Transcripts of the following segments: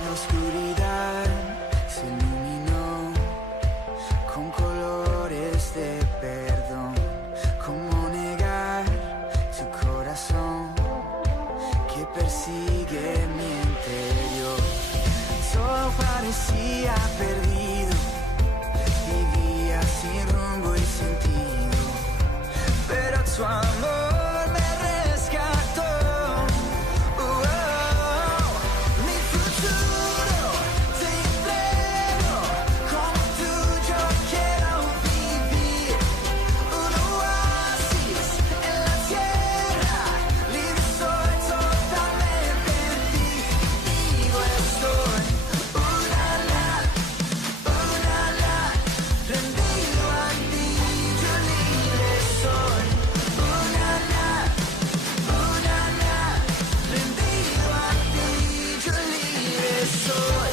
La oscuridad se iluminó con colores de perdón. ¿Cómo negar tu corazón que persigue mi interior? Todo parecía perdido, vivía sin rumbo y sentido, pero tu amor me rescató. Mi futuro te entrego, como tú yo quiero vivir. Un oasis en la tierra, libre soy totalmente en ti. Vivo estoy, rendido a ti, yo libre soy. Rendido a ti, yo libre soy.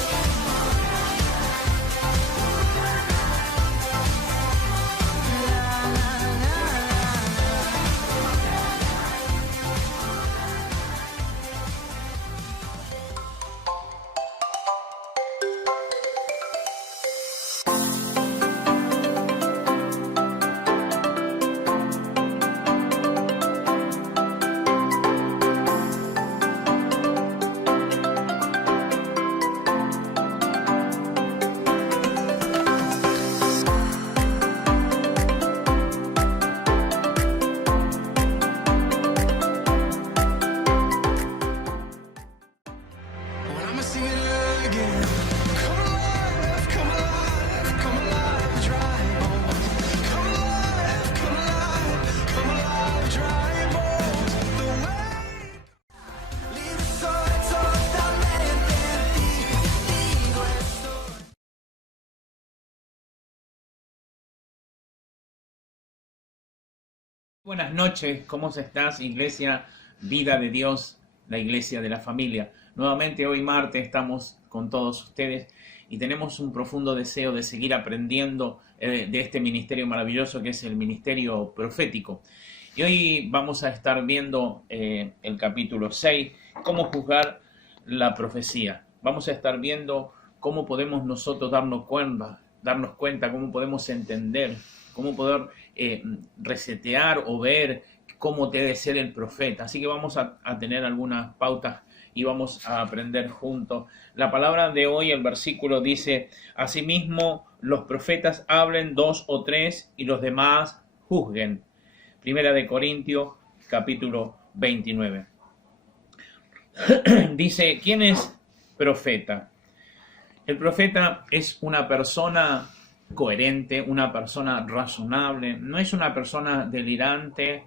Well, I'ma sing it again. Come alive, come alive, come alive, dry bones. Come alive, come alive, come alive, dry bones. The way. Libre soy totalmente en ti, vivo estoy. Buenas noches, ¿cómo estás, Iglesia Vida de Dios, la Iglesia de la Familia? Nuevamente hoy martes estamos con todos ustedes y tenemos un profundo deseo de seguir aprendiendo de este ministerio maravilloso que es el ministerio profético. Y hoy vamos a estar viendo el capítulo 6, cómo juzgar la profecía. Vamos a estar viendo cómo podemos nosotros darnos cuenta, cómo podemos entender, cómo poder resetear o ver cómo debe ser el profeta. Así que vamos a tener algunas pautas y vamos a aprender juntos. La palabra de hoy, el versículo dice: asimismo los profetas hablen 2 o 3 y los demás juzguen. Primera de Corintios, capítulo 29. Dice, ¿quién es profeta? El profeta es una persona coherente, una persona razonable, no es una persona delirante,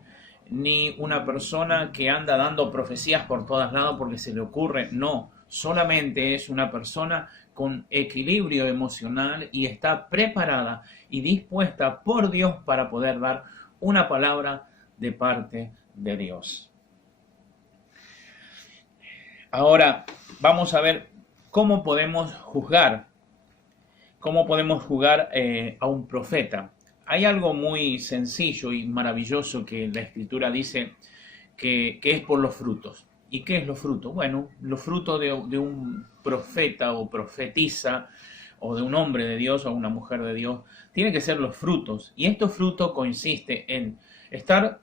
ni una persona que anda dando profecías por todos lados porque se le ocurre, no, solamente es una persona con equilibrio emocional y está preparada y dispuesta por Dios para poder dar una palabra de parte de Dios. Ahora vamos a ver cómo podemos juzgar a un profeta. Hay algo muy sencillo y maravilloso que la Escritura dice que es por los frutos. ¿Y qué es los frutos? Bueno, los frutos de un profeta o profetisa o de un hombre de Dios o una mujer de Dios, tienen que ser los frutos. Y estos frutos consisten en estar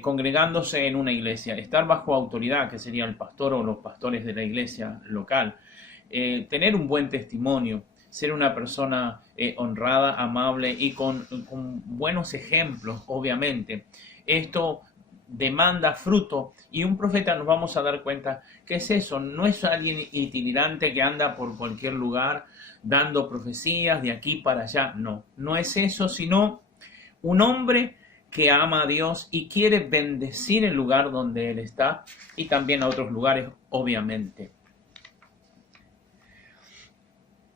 congregándose en una iglesia, estar bajo autoridad, que sería el pastor o los pastores de la iglesia local, tener un buen testimonio, ser una persona honrada, amable y con buenos ejemplos, obviamente. Esto demanda fruto y un profeta nos vamos a dar cuenta que es eso, no es alguien itinerante que anda por cualquier lugar dando profecías de aquí para allá, no es eso, sino un hombre que ama a Dios y quiere bendecir el lugar donde él está y también a otros lugares, obviamente.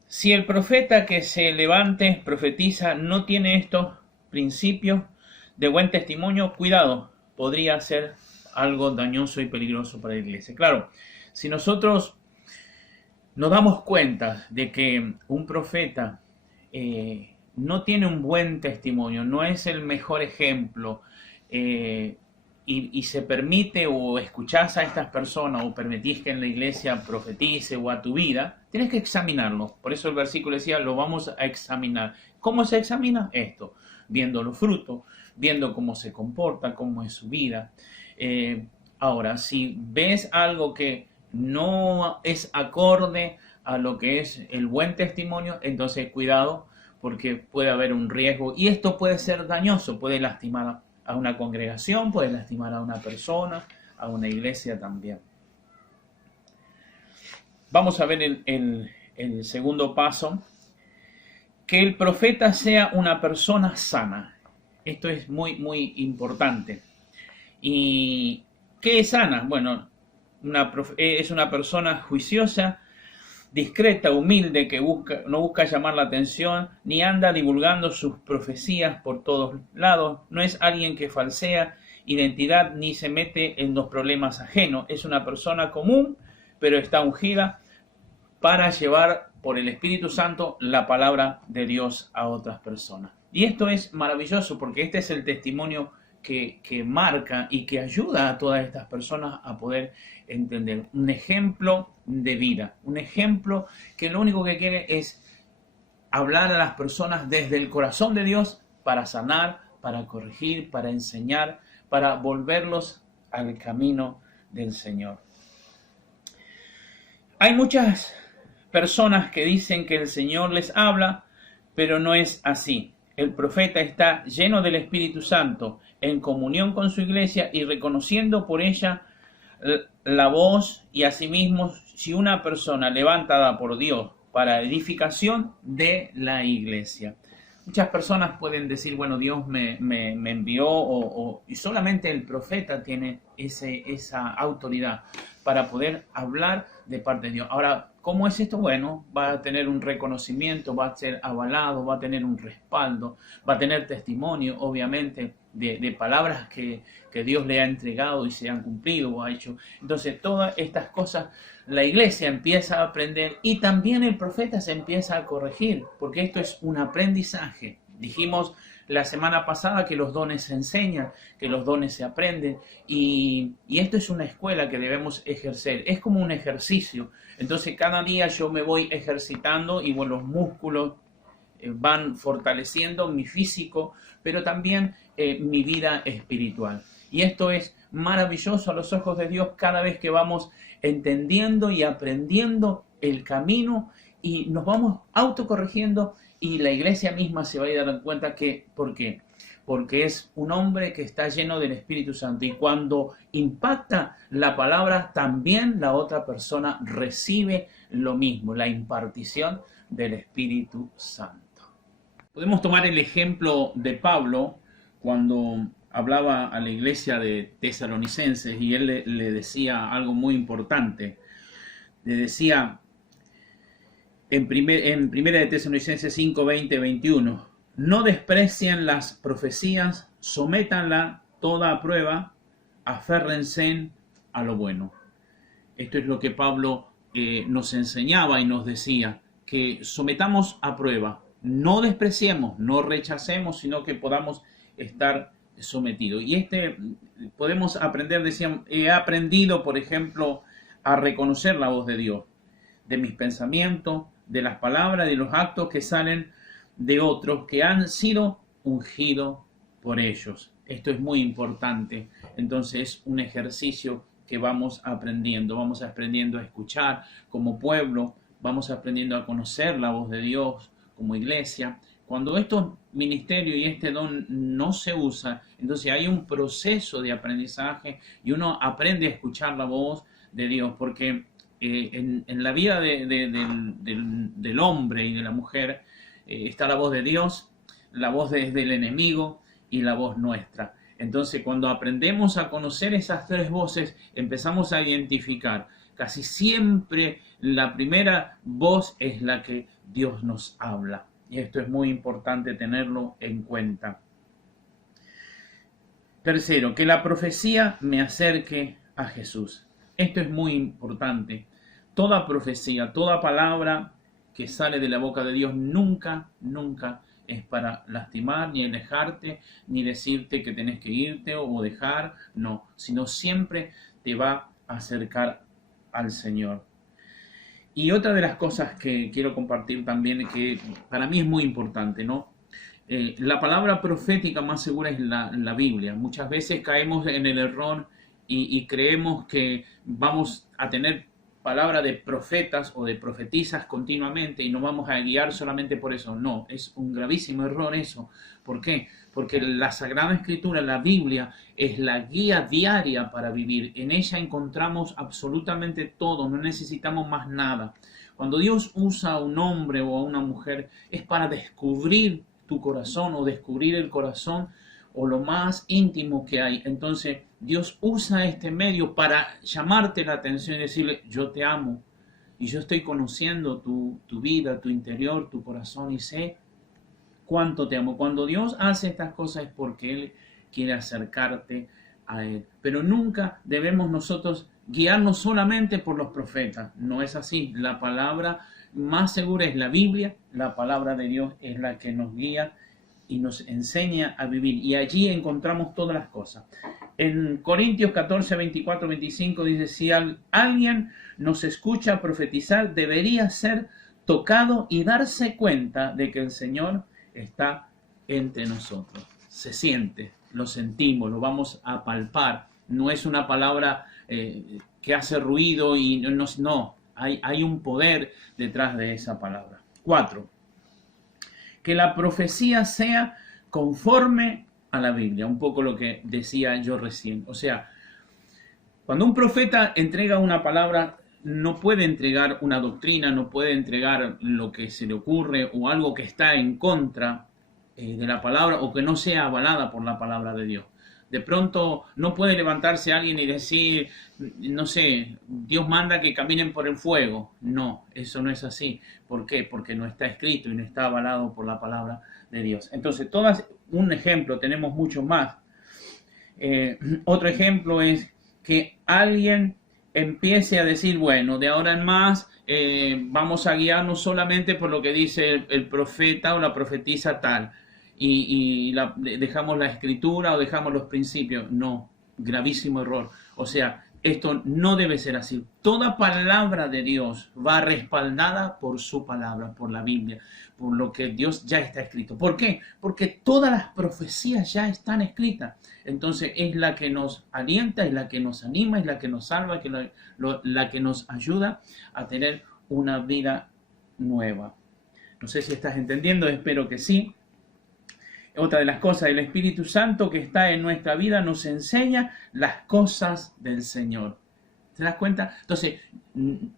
Si el profeta que se levante, profetiza, no tiene estos principios de buen testimonio, cuidado, podría ser algo dañoso y peligroso para la iglesia. Claro, si nosotros nos damos cuenta de que un profeta no tiene un buen testimonio, no es el mejor ejemplo, y y se permite o escuchás a estas personas o permitís que en la iglesia profetice o a tu vida, tienes que examinarlo. Por eso el versículo decía, lo vamos a examinar. ¿Cómo se examina esto? Viendo los frutos, viendo cómo se comporta, cómo es su vida. Ahora, si ves algo que no es acorde a lo que es el buen testimonio, entonces cuidado, porque puede haber un riesgo y esto puede ser dañoso, puede lastimar a una congregación, puede lastimar a una persona, a una iglesia también. Vamos a ver el segundo paso, que el profeta sea una persona sana. Esto es muy, muy importante. ¿Y qué es sana? Bueno, es una persona juiciosa, discreta, humilde, que no busca llamar la atención, ni anda divulgando sus profecías por todos lados. No es alguien que falsea identidad ni se mete en los problemas ajenos. Es una persona común, pero está ungida para llevar por el Espíritu Santo la palabra de Dios a otras personas. Y esto es maravilloso porque este es el testimonio que marca y que ayuda a todas estas personas a poder entender. Un ejemplo de vida, un ejemplo que lo único que quiere es hablar a las personas desde el corazón de Dios para sanar, para corregir, para enseñar, para volverlos al camino del Señor. Hay muchas personas que dicen que el Señor les habla, pero no es así. El profeta está lleno del Espíritu Santo, en comunión con su iglesia y reconociendo por ella la voz, y asimismo, si una persona levantada por Dios para edificación de la iglesia. Muchas personas pueden decir, bueno, Dios me envió, y solamente el profeta tiene esa autoridad para poder hablar de parte de Dios. Ahora, ¿cómo es esto? Bueno, va a tener un reconocimiento, va a ser avalado, va a tener un respaldo, va a tener testimonio, obviamente, de palabras que Dios le ha entregado y se han cumplido o ha hecho. Entonces, todas estas cosas la iglesia empieza a aprender y también el profeta se empieza a corregir, porque esto es un aprendizaje. Dijimos la semana pasada que los dones se enseñan, que los dones se aprenden, y esto es una escuela que debemos ejercer. Es como un ejercicio. Entonces cada día yo me voy ejercitando y bueno, los músculos van fortaleciendo mi físico, pero también mi vida espiritual. Y esto es maravilloso a los ojos de Dios cada vez que vamos entendiendo y aprendiendo el camino y nos vamos autocorrigiendo, y la iglesia misma se va a ir dando cuenta que, ¿por qué? Porque es un hombre que está lleno del Espíritu Santo, y cuando impacta la palabra, también la otra persona recibe lo mismo, la impartición del Espíritu Santo. Podemos tomar el ejemplo de Pablo cuando hablaba a la iglesia de Tesalonicenses, y él le decía algo muy importante. Le decía en primera de Tesalonicenses 5, 20, 21, no desprecien las profecías, sométanla toda a prueba, aférrense a lo bueno. Esto es lo que Pablo nos enseñaba y nos decía, que sometamos a prueba, no despreciemos, no rechacemos, sino que podamos estar sometidos. Y podemos aprender, decían, he aprendido, por ejemplo, a reconocer la voz de Dios, de mis pensamientos, de las palabras, de los actos que salen de otros que han sido ungidos por ellos. Esto es muy importante. Entonces es un ejercicio que vamos aprendiendo a escuchar como pueblo, vamos aprendiendo a conocer la voz de Dios como iglesia. Cuando estos ministerios y este don no se usa, entonces hay un proceso de aprendizaje y uno aprende a escuchar la voz de Dios, porque en la vida del hombre y de la mujer está la voz de Dios, la voz del enemigo y la voz nuestra. Entonces, cuando aprendemos a conocer esas tres voces, empezamos a identificar. Casi siempre la primera voz es la que Dios nos habla. Y esto es muy importante tenerlo en cuenta. Tercero, que la profecía me acerque a Jesús. Esto es muy importante. Toda profecía, toda palabra que sale de la boca de Dios nunca es para lastimar, ni alejarte, ni decirte que tenés que irte o dejar, no, sino siempre te va a acercar al Señor. Y otra de las cosas que quiero compartir también, que para mí es muy importante, ¿no? La palabra profética más segura es la Biblia. Muchas veces caemos en el error y creemos que vamos a tener palabra de profetas o de profetizas continuamente y nos vamos a guiar solamente por eso. No, es un gravísimo error eso. ¿Por qué? Porque la Sagrada Escritura, la Biblia, es la guía diaria para vivir. En ella encontramos absolutamente todo, no necesitamos más nada. Cuando Dios usa a un hombre o a una mujer es para descubrir tu corazón o descubrir el corazón o lo más íntimo que hay. Entonces Dios usa este medio para llamarte la atención y decirle, yo te amo y yo estoy conociendo tu vida, tu interior, tu corazón y sé cuánto te amo. Cuando Dios hace estas cosas es porque Él quiere acercarte a Él. Pero nunca debemos nosotros guiarnos solamente por los profetas. No es así. La palabra más segura es la Biblia. La palabra de Dios es la que nos guía y nos enseña a vivir. Y allí encontramos todas las cosas. En Corintios 14, 24, 25 dice, si alguien nos escucha profetizar, debería ser tocado y darse cuenta de que el Señor está entre nosotros. Se siente, lo sentimos, lo vamos a palpar. No es una palabra que hace ruido y no. Hay un poder detrás de esa palabra. 4. Que la profecía sea conforme a la Biblia. Un poco lo que decía yo recién. O sea, cuando un profeta entrega una palabra, no puede entregar una doctrina, no puede entregar lo que se le ocurre o algo que está en contra de la palabra o que no sea avalada por la palabra de Dios. De pronto no puede levantarse alguien y decir, no sé, Dios manda que caminen por el fuego. No, eso no es así. ¿Por qué? Porque no está escrito y no está avalado por la palabra de Dios. Entonces, un ejemplo, tenemos muchos más. Otro ejemplo es que alguien empiece a decir, bueno, de ahora en más vamos a guiarnos solamente por lo que dice el profeta o la profetisa tal. Dejamos la escritura o dejamos los principios. No, gravísimo error. O sea, esto no debe ser así. Toda palabra de Dios va respaldada por su palabra, por la Biblia, por lo que Dios ya está escrito. ¿Por qué? Porque todas las profecías ya están escritas. Entonces es la que nos alienta, es la que nos anima, es la que nos salva, la que nos ayuda a tener una vida nueva. No sé si estás entendiendo, espero que sí. Otra de las cosas, el Espíritu Santo que está en nuestra vida nos enseña las cosas del Señor. ¿Te das cuenta? Entonces,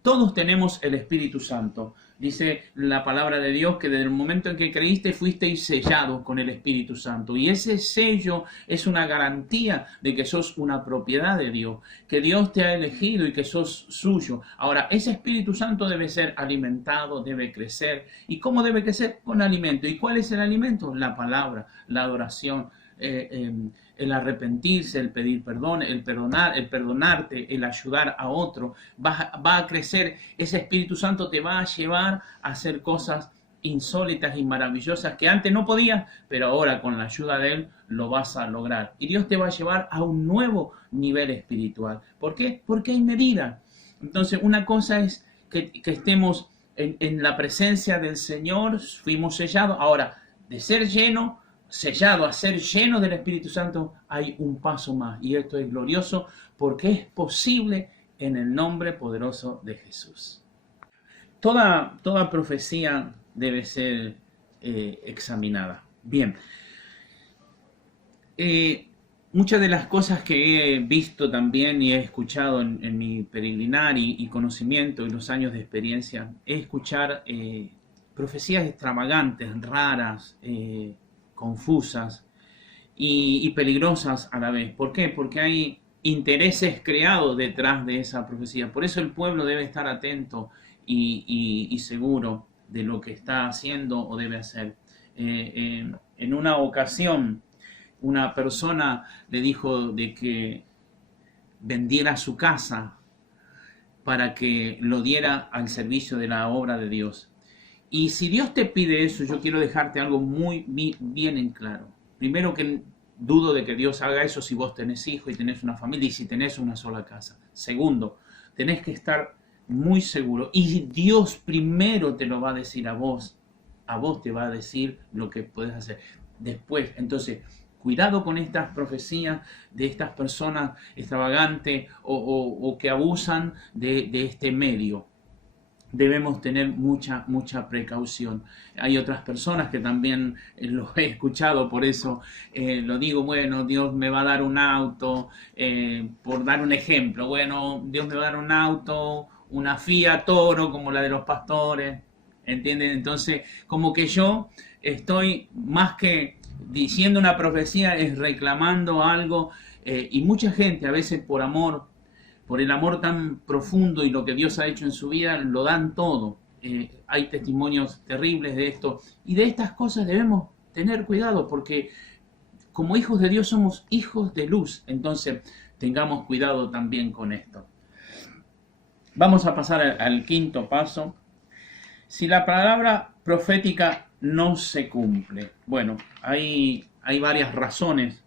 todos tenemos el Espíritu Santo. Dice la palabra de Dios que desde el momento en que creíste fuisteis sellados con el Espíritu Santo. Y ese sello es una garantía de que sos una propiedad de Dios, que Dios te ha elegido y que sos suyo. Ahora, ese Espíritu Santo debe ser alimentado, debe crecer. ¿Y cómo debe crecer? Con alimento. ¿Y cuál es el alimento? La palabra, la adoración, el arrepentirse, el pedir perdón, el perdonar, el perdonarte, el ayudar a otro, va a crecer. Ese Espíritu Santo te va a llevar a hacer cosas insólitas y maravillosas que antes no podías, pero ahora con la ayuda de Él lo vas a lograr. Y Dios te va a llevar a un nuevo nivel espiritual. ¿Por qué? Porque hay medida. Entonces, una cosa es que estemos en la presencia del Señor, fuimos sellados. Ahora, de ser sellado a ser lleno del Espíritu Santo, hay un paso más. Y esto es glorioso porque es posible en el nombre poderoso de Jesús. Toda profecía debe ser examinada. Bien. Muchas de las cosas que he visto también y he escuchado en mi peregrinar y conocimiento y los años de experiencia, es escuchar profecías extravagantes, raras, confusas y peligrosas a la vez. ¿Por qué? Porque hay intereses creados detrás de esa profecía. Por eso el pueblo debe estar atento y seguro de lo que está haciendo o debe hacer. En una ocasión, una persona le dijo de que vendiera su casa para que lo diera al servicio de la obra de Dios. Y si Dios te pide eso, yo quiero dejarte algo muy bien en claro. Primero, que dudo de que Dios haga eso si vos tenés hijos y tenés una familia y si tenés una sola casa. Segundo, tenés que estar muy seguro. Y Dios primero te lo va a decir a vos te va a decir lo que puedes hacer. Después, entonces, cuidado con estas profecías de estas personas extravagantes o que abusan de este medio. Debemos tener mucha precaución. Hay otras personas que también lo he escuchado, por eso lo digo, bueno, Dios me va a dar un auto, por dar un ejemplo, bueno, Dios me va a dar un auto, una Fiat Toro como la de los pastores, ¿entienden? Entonces, como que yo estoy más que diciendo una profecía, es reclamando algo, y mucha gente a veces por el amor tan profundo y lo que Dios ha hecho en su vida, lo dan todo. Hay testimonios terribles de esto. Y de estas cosas debemos tener cuidado porque como hijos de Dios somos hijos de luz. Entonces tengamos cuidado también con esto. Vamos a pasar al quinto paso. Si la palabra profética no se cumple. Bueno, hay varias razones.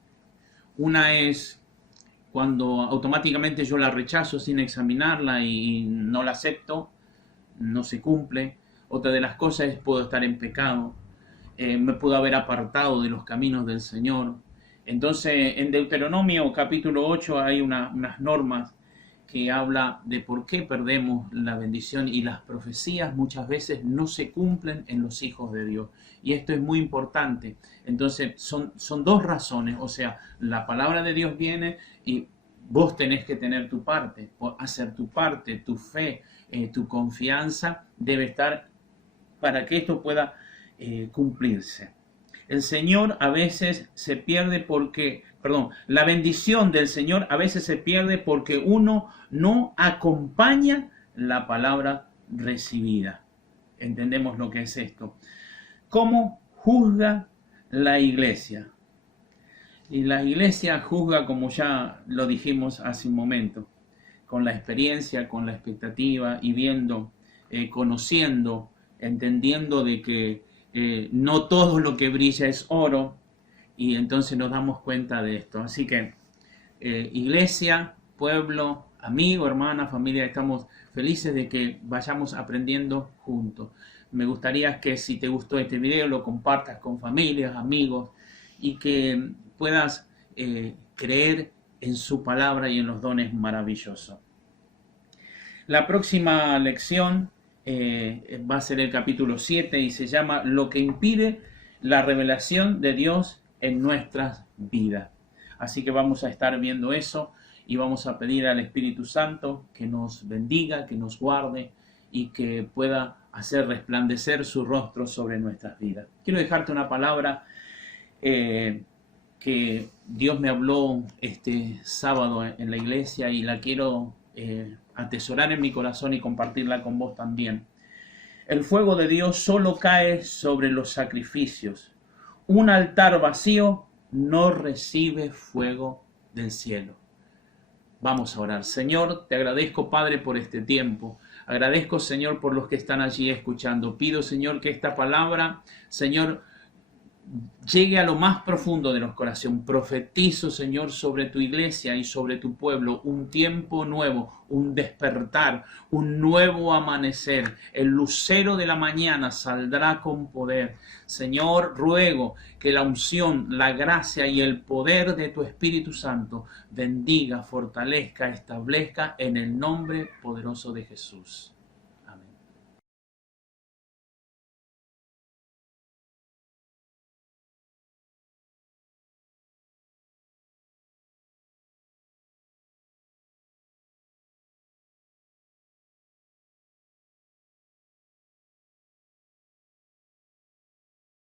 Una es cuando automáticamente yo la rechazo sin examinarla y no la acepto, no se cumple. Otra de las cosas es puedo estar en pecado, me puedo haber apartado de los caminos del Señor. Entonces en Deuteronomio capítulo 8 hay unas normas que habla de por qué perdemos la bendición y las profecías muchas veces no se cumplen en los hijos de Dios. Y esto es muy importante. Entonces son dos razones, o sea, la palabra de Dios viene y vos tenés que tener tu parte, hacer tu parte, tu fe, tu confianza debe estar para que esto pueda cumplirse. El Señor a veces se pierde la bendición del Señor a veces se pierde porque uno no acompaña la palabra recibida. Entendemos lo que es esto. ¿Cómo juzga la iglesia? Y la iglesia juzga, como ya lo dijimos hace un momento, con la experiencia, con la expectativa y viendo, conociendo, entendiendo de que no todo lo que brilla es oro, y entonces nos damos cuenta de esto. Así que iglesia, pueblo, amigo, hermana, familia, estamos felices de que vayamos aprendiendo juntos. Me gustaría que si te gustó este video lo compartas con familias, amigos y que puedas creer en su palabra y en los dones maravillosos. La próxima lección va a ser el capítulo 7 y se llama Lo que impide la revelación de Dios en nuestras vidas. Así que vamos a estar viendo eso y vamos a pedir al Espíritu Santo que nos bendiga, que nos guarde y que pueda hacer resplandecer su rostro sobre nuestras vidas. Quiero dejarte una palabra que Dios me habló este sábado en la iglesia y la quiero atesorar en mi corazón y compartirla con vos también. El fuego de Dios solo cae sobre los sacrificios. Un altar vacío no recibe fuego del cielo. Vamos a orar. Señor, te agradezco, Padre, por este tiempo. Agradezco, Señor, por los que están allí escuchando. Pido, Señor, que esta palabra, Señor, llegue a lo más profundo de los corazones. Profetizo, Señor, sobre tu iglesia y sobre tu pueblo un tiempo nuevo, un despertar, un nuevo amanecer. El lucero de la mañana saldrá con poder. Señor, ruego que la unción, la gracia y el poder de tu Espíritu Santo bendiga, fortalezca, establezca en el nombre poderoso de Jesús.